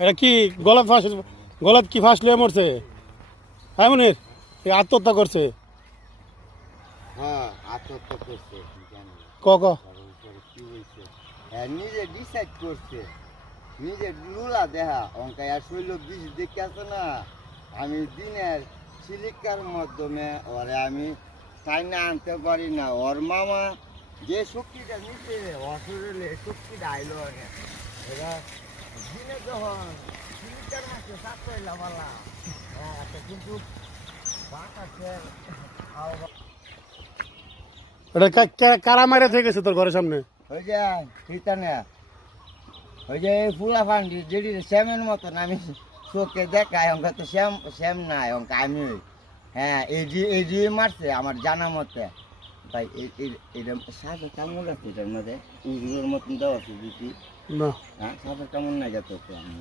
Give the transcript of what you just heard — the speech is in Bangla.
এটা কি গলাত কি ফাঁস লয়ে মরছে? হ্যাঁ মনির, আত্মহত্যা করছে। হ্যাঁ আত্মহত্যা করছে। ক ক কি হয়েছে নিজে ডিসাইড করছে, নিজে লুলা দেহা অঙ্কা আর শৈল বিষ দেখে আছে না। আমি দিনের সিলিকার মাধ্যমে ওরে আমি টাইনে আনতে পারি না। ওর মামা যে শক্তিটা নিচ্ছে ওর শরীরে শক্তিটা আইলো আগে। এরা দিনে যখন সিলিকার মাসে চারটে লাভালা কিন্তু বাতাসের এটা কারা মারে থেকে গেছে তোর ঘরের সামনে? ওই যে শীতানে ওই যে ফুলা ফান্ডি যেটি শ্যামের মতন আমি চোখে দেখাই অঙ্কা তো শ্যাম শ্যাম নাই অঙ্কা আমি। হ্যাঁ এই দিয়ে মারছে আমার জানা মতে। ভাই এটা সাদা কামড় আছে এটার মধ্যে উজুরের মতন দেওয়া আছে দিদি। না হ্যাঁ সাদা কামড় নাই যত আমি